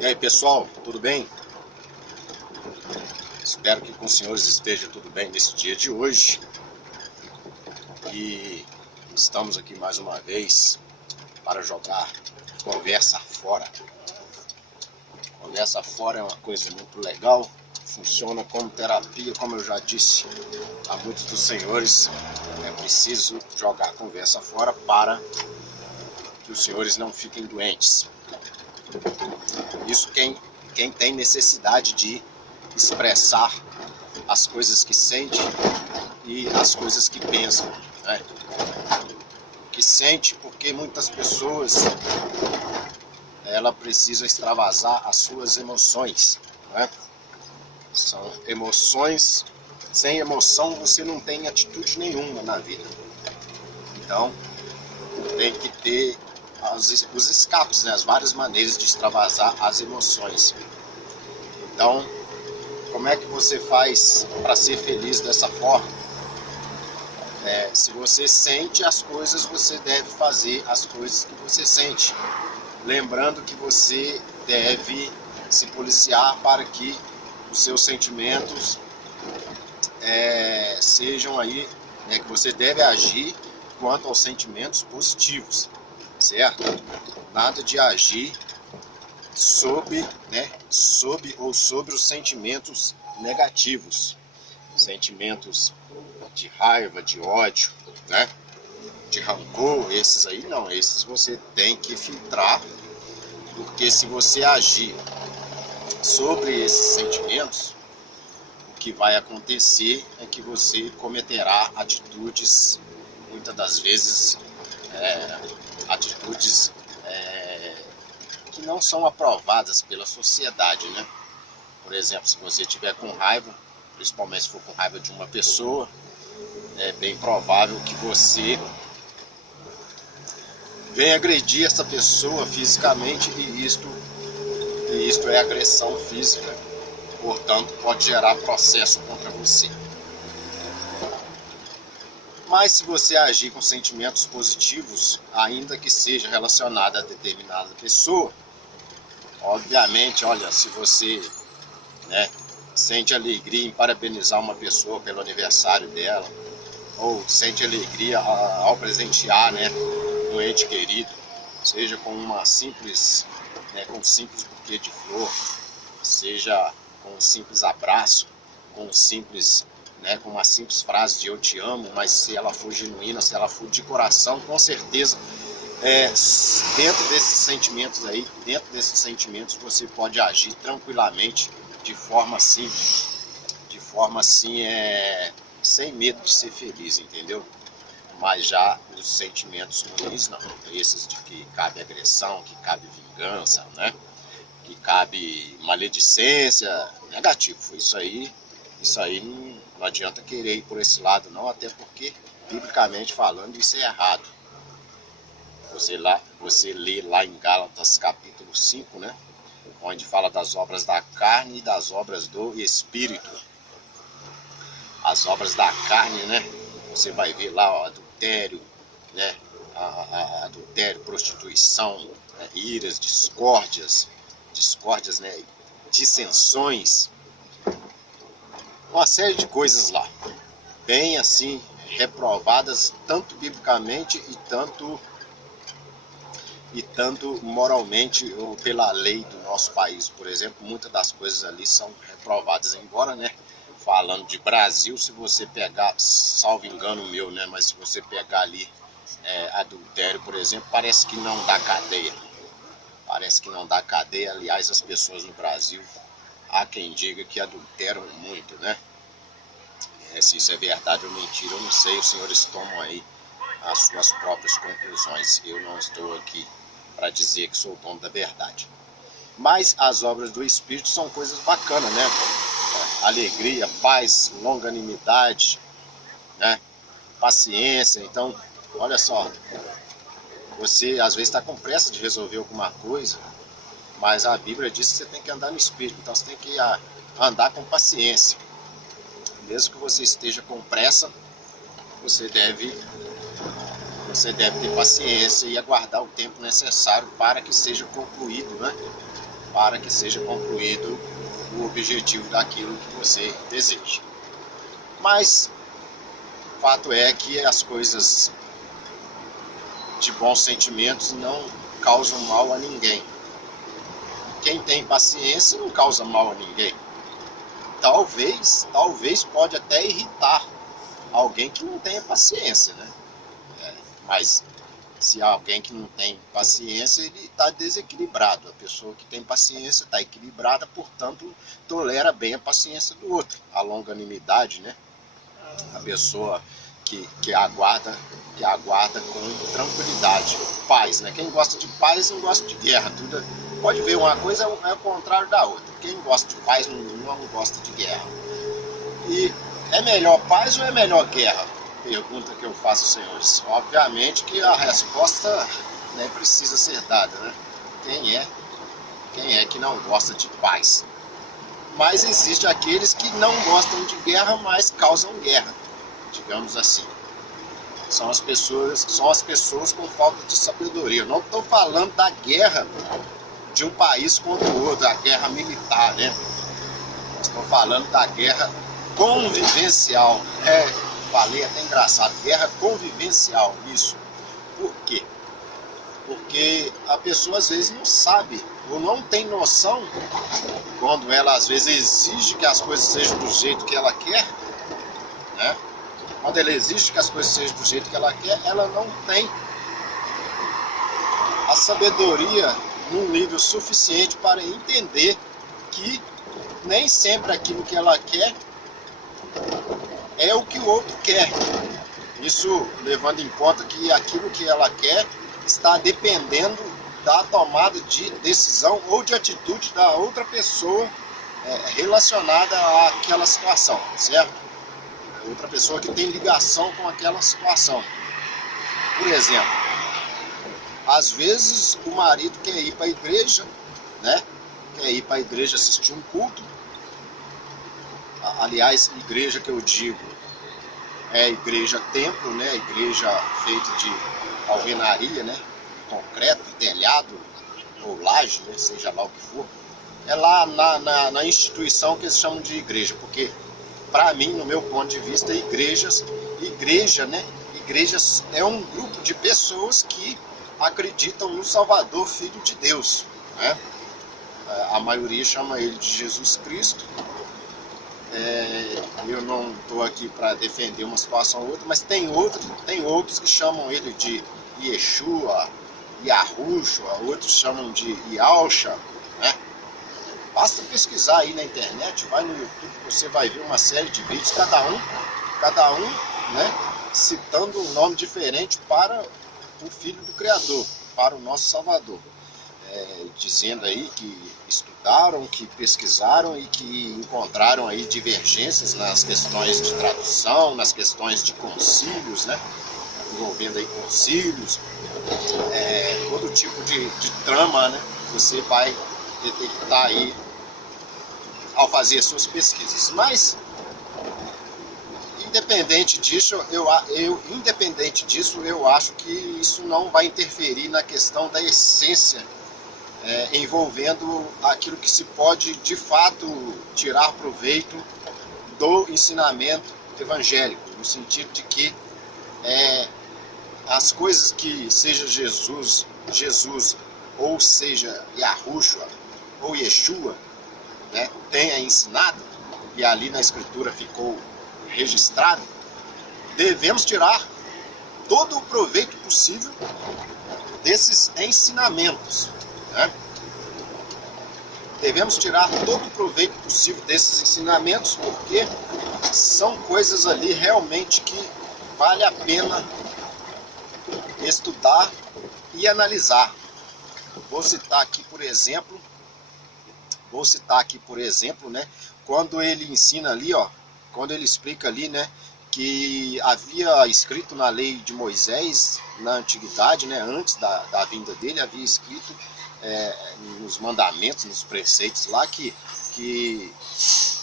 E aí pessoal, tudo bem? Espero que com os senhores esteja tudo bem nesse dia de hoje. E estamos aqui mais uma vez para jogar Conversa Fora. Conversa Fora é uma coisa muito legal, funciona como terapia, como eu já disse a muitos dos senhores. É preciso jogar Conversa Fora para que os senhores não fiquem doentes. Isso quem tem necessidade de expressar as coisas que sente e as coisas que pensam, né? Que sente porque muitas pessoas ela precisa extravasar as suas emoções, né? São emoções. Sem emoção você não tem atitude nenhuma na vida. Então tem que ter os escapes, né? As várias maneiras de extravasar as emoções. Então, como é que você faz para ser feliz dessa forma? Se você sente as coisas, você deve fazer as coisas que você sente. Lembrando que você deve se policiar para que os seus sentimentos sejam aí, né, que você deve agir quanto aos sentimentos positivos, certo? Nada de agir sobre os sentimentos negativos, sentimentos de raiva, de ódio, né? De rancor, esses aí não, esses você tem que filtrar, porque se você agir sobre esses sentimentos, o que vai acontecer é que você cometerá atitudes, muitas das vezes, atitudes que não são aprovadas pela sociedade, né? Por exemplo, se você tiver com raiva, principalmente se for com raiva de uma pessoa, é bem provável que você venha agredir essa pessoa fisicamente, e isto é agressão física, portanto pode gerar processo contra você. Mas se você agir com sentimentos positivos, ainda que seja relacionado a determinada pessoa, obviamente, olha, se você, né, sente alegria em parabenizar uma pessoa pelo aniversário dela, ou sente alegria ao presentear, né, um ente querido, seja com uma simples, com um simples buquê de flor, seja com um simples abraço, com um simples, com uma simples frase de eu te amo, mas se ela for genuína, se ela for de coração, com certeza, dentro desses sentimentos você pode agir tranquilamente, de forma assim, sem medo de ser feliz, entendeu? Mas já os sentimentos ruins não, esses de que cabe agressão, que cabe vingança, né? Que cabe maledicência, negativo. Isso aí não adianta querer ir por esse lado não, até porque, biblicamente falando, isso é errado. Você lê lá em Gálatas capítulo 5, né? Onde fala das obras da carne e das obras do Espírito. As obras da carne, né? Você vai ver lá o adultério, né? Adultério, prostituição, né? Iras, discórdias, né? Dissensões, uma série de coisas lá, bem assim, reprovadas tanto biblicamente e tanto moralmente ou pela lei do nosso país. Por exemplo, muitas das coisas ali são reprovadas, embora, né, falando de Brasil, se você pegar, salvo engano meu, né, mas se você pegar ali adultério, por exemplo, parece que não dá cadeia. Aliás, as pessoas no Brasil, há quem diga que adulteram muito, né? Se isso é verdade ou mentira, eu não sei, os senhores tomam aí as suas próprias conclusões. Eu não estou aqui para dizer que sou o dono da verdade. Mas as obras do Espírito são coisas bacanas, né? Alegria, paz, longanimidade, né? Paciência. Então, olha só, você às vezes está com pressa de resolver alguma coisa, mas a Bíblia diz que você tem que andar no Espírito, então você tem que andar com paciência. Mesmo que você esteja com pressa, você deve ter paciência e aguardar o tempo necessário para que seja concluído, né? para que seja concluído o objetivo daquilo que você deseja. Mas fato é que as coisas de bons sentimentos não causam mal a ninguém. Quem tem paciência não causa mal a ninguém. Talvez pode até irritar alguém que não tenha paciência, né? Mas se alguém que não tem paciência, ele está desequilibrado. A pessoa que tem paciência está equilibrada, portanto, tolera bem a paciência do outro. A longanimidade, né? A pessoa que aguarda com tranquilidade. Paz, né? Quem gosta de paz não gosta de guerra. Tudo, pode ver, uma coisa é o contrário da outra. Quem gosta de paz não gosta de guerra. E é melhor paz ou é melhor guerra? Pergunta que eu faço, senhores. Obviamente que a resposta nem precisa ser dada, né? Quem é que não gosta de paz? Mas existe aqueles que não gostam de guerra, mas causam guerra, digamos assim. São as pessoas com falta de sabedoria. Eu não estou falando da guerra de um país contra o outro, a guerra militar, né? Estou falando da guerra convivencial. Falei até engraçado, guerra convivencial, isso. Por quê? Porque a pessoa às vezes não sabe ou não tem noção, quando ela às vezes exige que as coisas sejam do jeito que ela quer, né? Quando ela exige que as coisas sejam do jeito que ela quer, ela não tem a sabedoria num nível suficiente para entender que nem sempre aquilo que ela quer é o que o outro quer. Isso levando em conta que aquilo que ela quer está dependendo da tomada de decisão ou de atitude da outra pessoa relacionada àquela situação, certo? Outra pessoa que tem ligação com aquela situação. Por exemplo, às vezes o marido quer ir para a igreja, né? Quer ir para a igreja assistir um culto. Aliás, igreja que eu digo é igreja templo, né? Igreja feita de alvenaria, né? Concreto, telhado ou laje, né? Seja lá o que for. É lá na instituição que eles chamam de igreja, porque para mim, no meu ponto de vista, igreja, né? Igrejas é um grupo de pessoas que acreditam no Salvador, Filho de Deus, né? A maioria chama ele de Jesus Cristo. Eu não estou aqui para defender uma situação ou outra, mas tem outros que chamam ele de Yeshua, Yahushua, outros chamam de Yalcha, né? Basta pesquisar aí na internet, vai no YouTube, você vai ver uma série de vídeos, cada um, né, citando um nome diferente para o Filho do Criador, para o nosso Salvador. Dizendo aí que estudaram, que pesquisaram e que encontraram aí divergências nas questões de tradução, nas questões de concílios, né? Envolvendo aí concílios, todo tipo de trama, né? Você vai detectar aí ao fazer suas pesquisas. Mas independente disso, eu acho que isso não vai interferir na questão da essência, envolvendo aquilo que se pode de fato tirar proveito do ensinamento evangélico, no sentido de que as coisas que seja Jesus ou seja Yahushua ou Yeshua, né, tenha ensinado, e ali na escritura ficou registrado, devemos tirar todo o proveito possível desses ensinamentos, né? Devemos tirar todo o proveito possível desses ensinamentos, porque são coisas ali realmente que vale a pena estudar e analisar. Vou citar aqui, por exemplo, né, quando ele ensina ali, quando ele explica ali, né, que havia escrito na lei de Moisés, na antiguidade, né, antes da vinda dele, havia escrito nos mandamentos, nos preceitos lá, que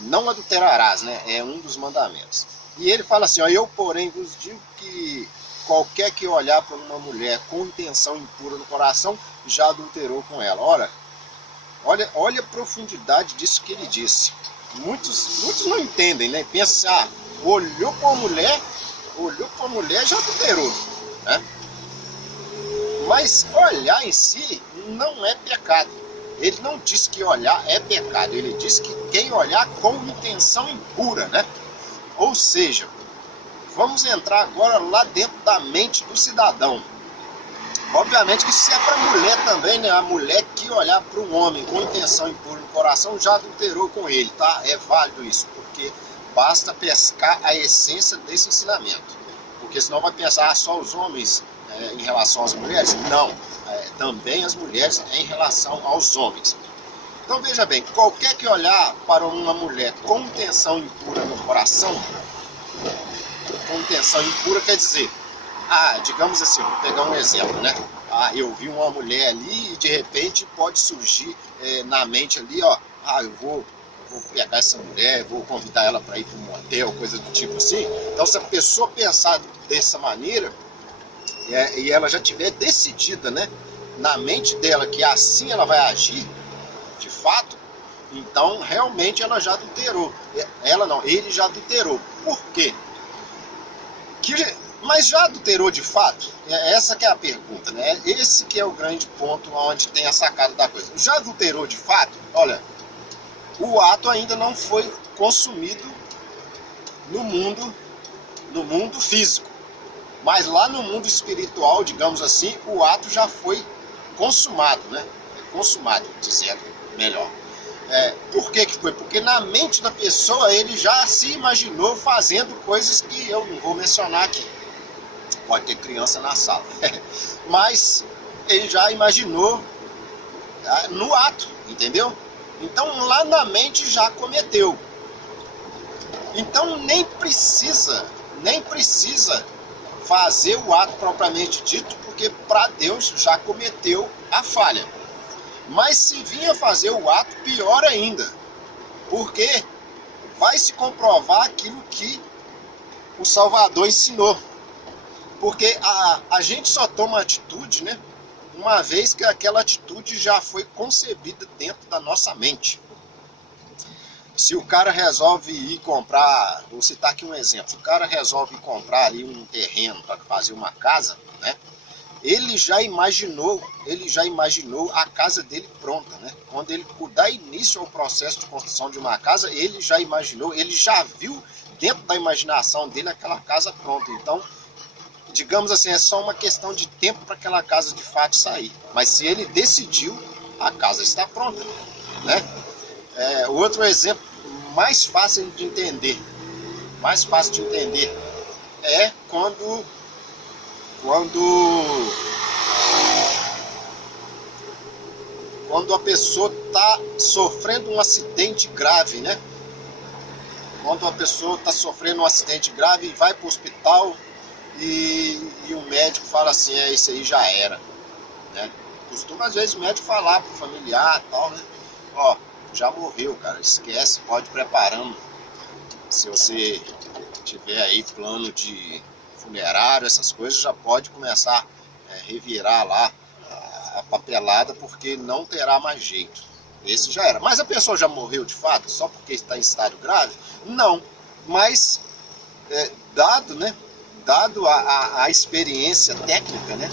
não adulterarás, né, é um dos mandamentos. E ele fala assim, eu porém vos digo que qualquer que olhar para uma mulher com intenção impura no coração, já adulterou com ela. Ora, Olha a profundidade disso que ele disse. Muitos não entendem, né? Pensam assim, olhou para a mulher já adulterou, né? Mas olhar em si não é pecado. Ele não diz que olhar é pecado, ele diz que quem olhar com intenção impura, né? Ou seja, vamos entrar agora lá dentro da mente do cidadão. Obviamente que se é para a mulher também, né? A mulher que olhar para um homem com intenção impura no coração já adulterou com ele, tá? É válido isso, porque basta pescar a essência desse ensinamento. Porque senão vai pensar só os homens em relação às mulheres? Não, também as mulheres em relação aos homens. Então veja bem, qualquer que olhar para uma mulher com intenção impura no coração, com intenção impura quer dizer, digamos assim, vou pegar um exemplo, né? Eu vi uma mulher ali e de repente pode surgir na mente ali, eu vou pegar essa mulher, vou convidar ela para ir para um motel, coisa do tipo assim. Então se a pessoa pensar dessa maneira, e ela já tiver decidida, né, na mente dela que assim ela vai agir, de fato, então realmente ela já adulterou. Ela não, ele já adulterou. Por quê? Mas já adulterou de fato? Essa que é a pergunta, né? Esse que é o grande ponto onde tem a sacada da coisa. Já adulterou de fato? Olha, o ato ainda não foi consumido no mundo físico. Mas lá no mundo espiritual, digamos assim, o ato já foi consumado, né? Consumado, dizendo melhor. Por que foi? Porque na mente da pessoa ele já se imaginou fazendo coisas que eu não vou mencionar aqui. Pode ter criança na sala. Mas ele já imaginou no ato, entendeu? Então lá na mente já cometeu. Então nem precisa fazer o ato propriamente dito, porque para Deus já cometeu a falha. Mas se vinha fazer o ato, pior ainda, porque vai se comprovar aquilo que o Salvador ensinou. Porque a gente só toma atitude, né, uma vez que aquela atitude já foi concebida dentro da nossa mente. Se o cara resolve ir comprar, vou citar aqui um exemplo, se o cara resolve comprar ali um terreno para fazer uma casa, né? Ele já imaginou a casa dele pronta, né? Quando ele dá início ao processo de construção de uma casa, ele já imaginou, ele já viu dentro da imaginação dele aquela casa pronta. Então, digamos assim, é só uma questão de tempo para aquela casa de fato sair. Mas se ele decidiu, a casa está pronta, né? Outro exemplo mais fácil de entender é quando a pessoa está sofrendo um acidente grave, né? Quando a pessoa está sofrendo um acidente grave e vai para o hospital e o médico fala assim, isso aí já era, né? Costuma às vezes o médico falar para o familiar e tal, né? Já morreu, cara, esquece, pode ir preparando. Se você tiver aí plano de funerário, essas coisas, já pode começar a revirar lá a papelada, porque não terá mais jeito. Esse já era. Mas a pessoa já morreu de fato, só porque está em estado grave? Não. Mas, dado a experiência técnica, né?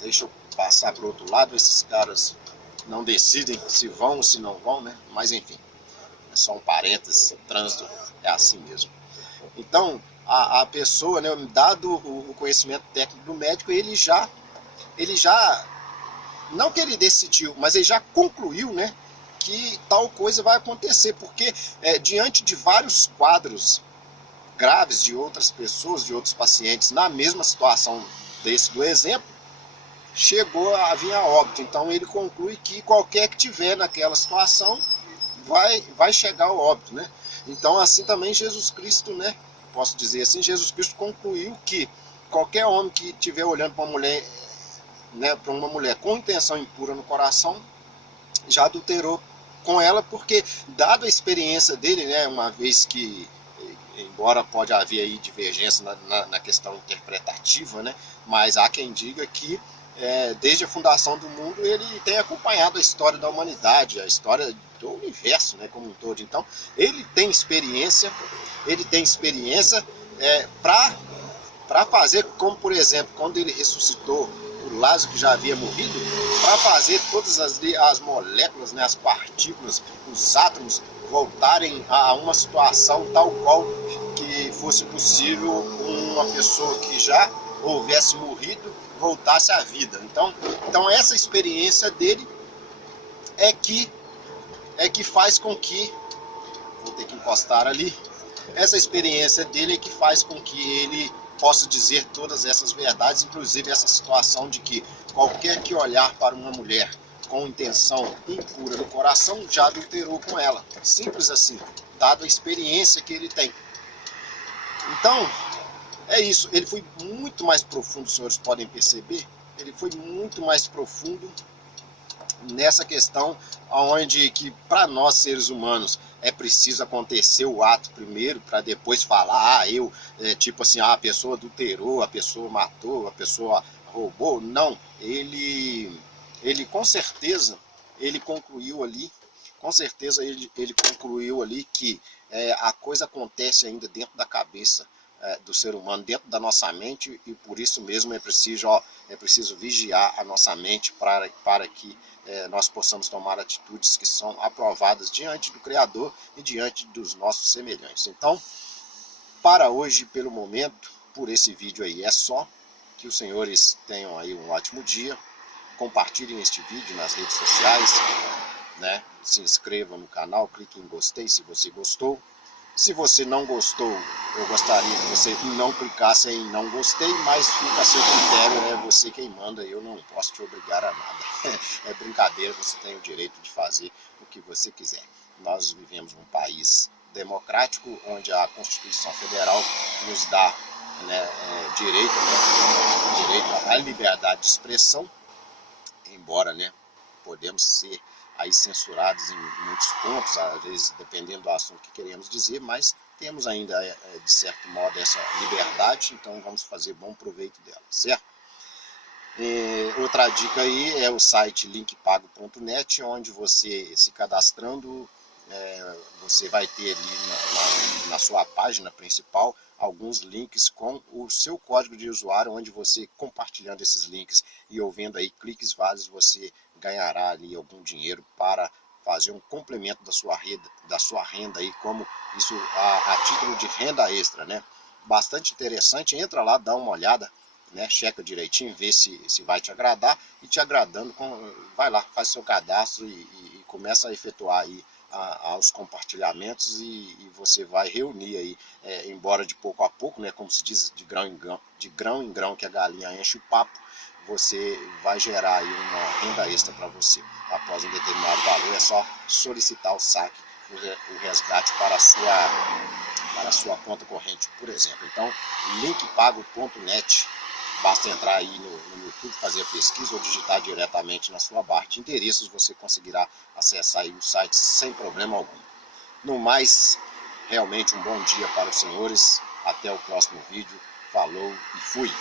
Deixa eu passar para o outro lado, esses caras não decidem se vão ou se não vão, né? Mas enfim, é só um parênteses, o trânsito é assim mesmo. Então, a pessoa, né, dado o conhecimento técnico do médico, ele já, não que ele decidiu, mas ele já concluiu, né, que tal coisa vai acontecer, porque diante de vários quadros graves de outras pessoas, de outros pacientes, na mesma situação desse do exemplo, chegou a vir a óbito. Então ele conclui que qualquer que tiver naquela situação vai chegar ao óbito, né? Então assim também Jesus Cristo, né? Posso dizer assim, Jesus Cristo concluiu que qualquer homem que estiver olhando para uma mulher, né, para uma mulher com intenção impura no coração, já adulterou com ela, porque dado a experiência dele, né, uma vez que, embora pode haver aí divergência na questão interpretativa, né, mas há quem diga que desde a fundação do mundo, ele tem acompanhado a história da humanidade, a história do universo, né, como um todo. Então, ele tem experiência para fazer, como por exemplo, quando ele ressuscitou o Lázaro que já havia morrido, para fazer todas as moléculas, né, as partículas, os átomos voltarem a uma situação tal qual que fosse possível uma pessoa que já houvesse morrido voltasse à vida. Então essa experiência dele é que faz com que, vou ter que encostar ali, essa experiência dele é que faz com que ele possa dizer todas essas verdades, inclusive essa situação de que qualquer que olhar para uma mulher com intenção impura no coração já adulterou com ela. Simples assim, dado a experiência que ele tem. Então, é isso. Ele foi muito mais profundo, os senhores podem perceber, ele foi muito mais profundo nessa questão onde que para nós seres humanos é preciso acontecer o ato primeiro para depois falar, tipo assim, a pessoa adulterou, a pessoa matou, a pessoa roubou. Não, ele com certeza ele concluiu ali, ele concluiu ali que a coisa acontece ainda dentro da cabeça do ser humano, dentro da nossa mente, e por isso mesmo é preciso vigiar a nossa mente para que nós possamos tomar atitudes que são aprovadas diante do Criador e diante dos nossos semelhantes. Então, para hoje, pelo momento, por esse vídeo aí é só. Que os senhores tenham aí um ótimo dia. Compartilhem este vídeo nas redes sociais, né? Se inscreva no canal, clique em gostei se você gostou. Se você não gostou, eu gostaria que você não clicasse em não gostei, mas fica a seu critério, é você quem manda, eu não posso te obrigar a nada. É brincadeira, você tem o direito de fazer o que você quiser. Nós vivemos num país democrático, onde a Constituição Federal nos dá direito à liberdade de expressão, embora podemos ser aí censurados em muitos pontos, às vezes dependendo do assunto que queremos dizer, mas temos ainda, de certo modo, essa liberdade, então vamos fazer bom proveito dela, certo? Outra dica aí é o site linkpago.net, onde você, se cadastrando, você vai ter ali na sua página principal alguns links com o seu código de usuário, onde você, compartilhando esses links e ouvindo aí cliques válidos, você ganhará ali algum dinheiro para fazer um complemento da sua renda aí, como isso a título de renda extra, né? Bastante interessante, entra lá, dá uma olhada, né? Checa direitinho, vê se vai te agradar, e te agradando, vai lá, faz seu cadastro e começa a efetuar aí aos compartilhamentos, e você vai reunir aí, embora de pouco a pouco, né, como se diz, de grão em grão que a galinha enche o papo, você vai gerar aí uma renda extra para você. Após um determinado valor, é só solicitar o saque, o resgate para a sua conta corrente, por exemplo. Então, linkpago.net, basta entrar aí no YouTube, fazer a pesquisa ou digitar diretamente na sua barra de endereços, você conseguirá acessar aí o site sem problema algum. No mais, realmente um bom dia para os senhores, até o próximo vídeo, falou e fui!